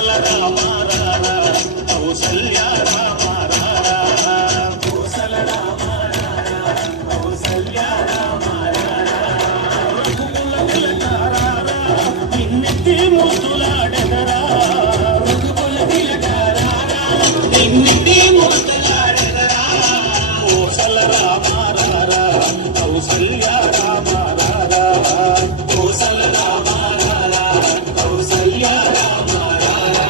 కోసల రామ రారా కౌసల్య రామ రారా కోసల రామ రారా కౌసల్య రామ రారా రఘుకుల తిలక రారా నిన్నెత్తి ముద్దులాడెదరా రఘుకుల తిలక రారా నిన్నెత్తి ముద్దులాడెదరా కోసల రామ రారా కౌసల్య రామ రారా కోసల రామ రారా కౌసల్య రామ రారా